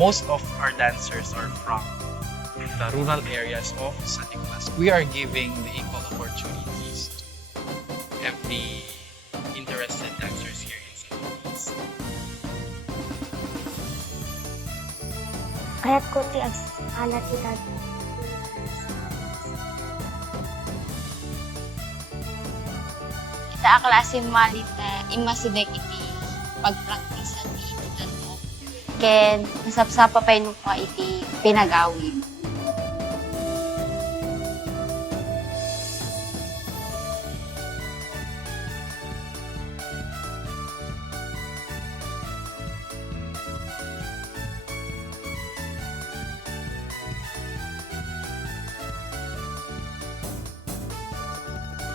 Most of our dancers are from the rural areas of San Nicolas. We are giving the equal opportunities to every interested dancers here in San Nicolas. Kaya't ko ti alat kita. Kita klase malita imasidek iti pagpraktisan ti iti tanto. Ken nasapsapa pa ino pa iti pinagawid.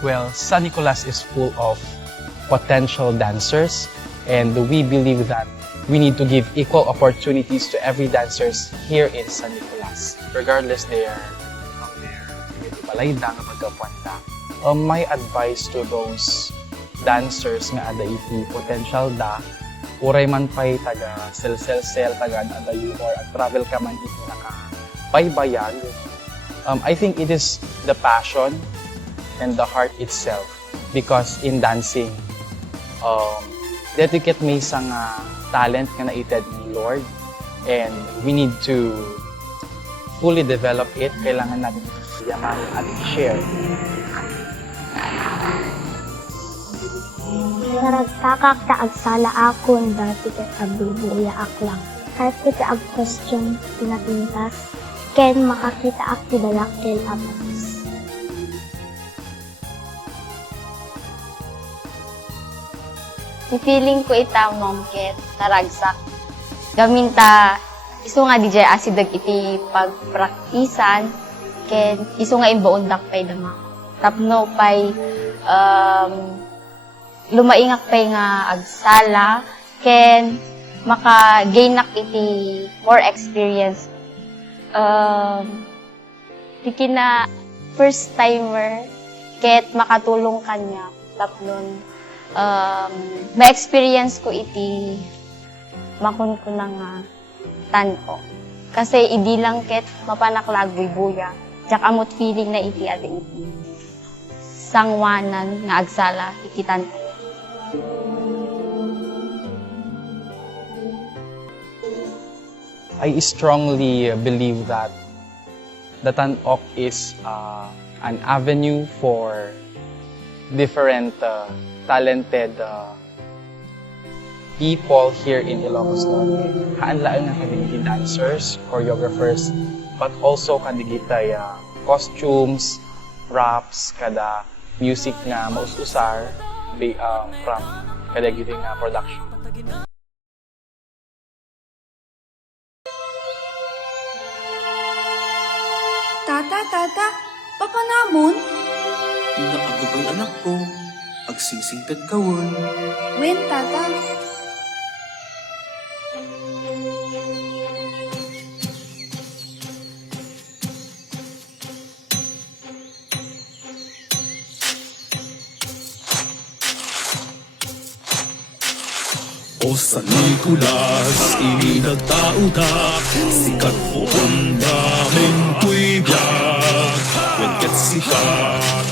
Well, San Nicolas is full of potential dancers, and we believe that we need to give equal opportunities to every dancers here in San Nicolas, regardless they are from their balayda nga pagkapuanda. My advice to those dancers nga ada iti potential da, uray man pay taga sel taga adayu or travel ka man iti naka-baybayag. I think it is the passion and the heart itself, because in dancing, dedicate may isang talent nga naited ni Lord, and we need to fully develop it. Kailangan natin yaman at share. Naragtakak ta agsala akon dati ket agbubuya aklang. Kahit kita ag question pinapintas, ken makakita ak ti dalakkel apas. Feeling ko itamang ket taragsak. Gaminta isu nga DJ asidag iti pagpraktisan ken isu nga imbaundak pay dama. Tapno pay lumaingak pay nga agsala ken maka-gainak iti more experience. Tiki na first timer ket makatulong kanya tapnon ma-experience ko iti makon ko na nga tanto. Kasi idi lang ket mapanaklag buya. Tsak amot feeling na iti ada iti sangwanan nga agsala iti tanto. I strongly believe that the Tan-Ok is an avenue for different talented people here in Ilocos Norte. Kaanlaan nga kandigiti dancers, choreographers, but also kandigitay costumes, props, kada music nga maususar from kadagiti nga production. Tata, papa namon? Naagubang anak ko, agsisingkad kawon. Wen, tata? O San Nicolas, ininagtauda, sikat po ang daming kuy biyak. Wengket sikat,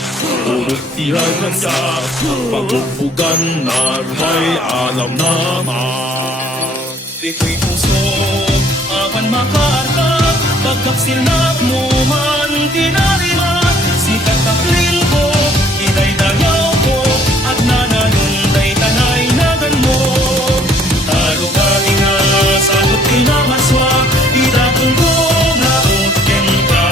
urut tiragan sa pagbubugan na may alam naman. Dito'y puso, awan makaarap, pagkap sinap mo man tinariman. Sikat kaklil ko, itay dayaw ko, at nananunday tanay nagan mo. Talo ka nga sa pinamaswa, itatong ko na utken ka.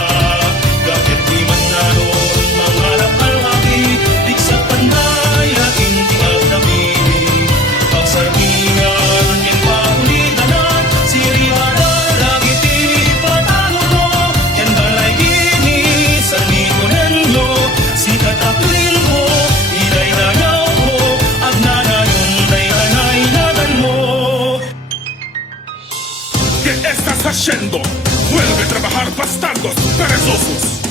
Gagit di man naroon, mangarap alaki, tiksat panday at hindi agdamini. Pagsarmingan, ken paulitanan, siriwanan, lagi ti patalo mo, ken balay gini, sa ¿Qué estás haciendo? Vuelve a trabajar bastardos perezosos.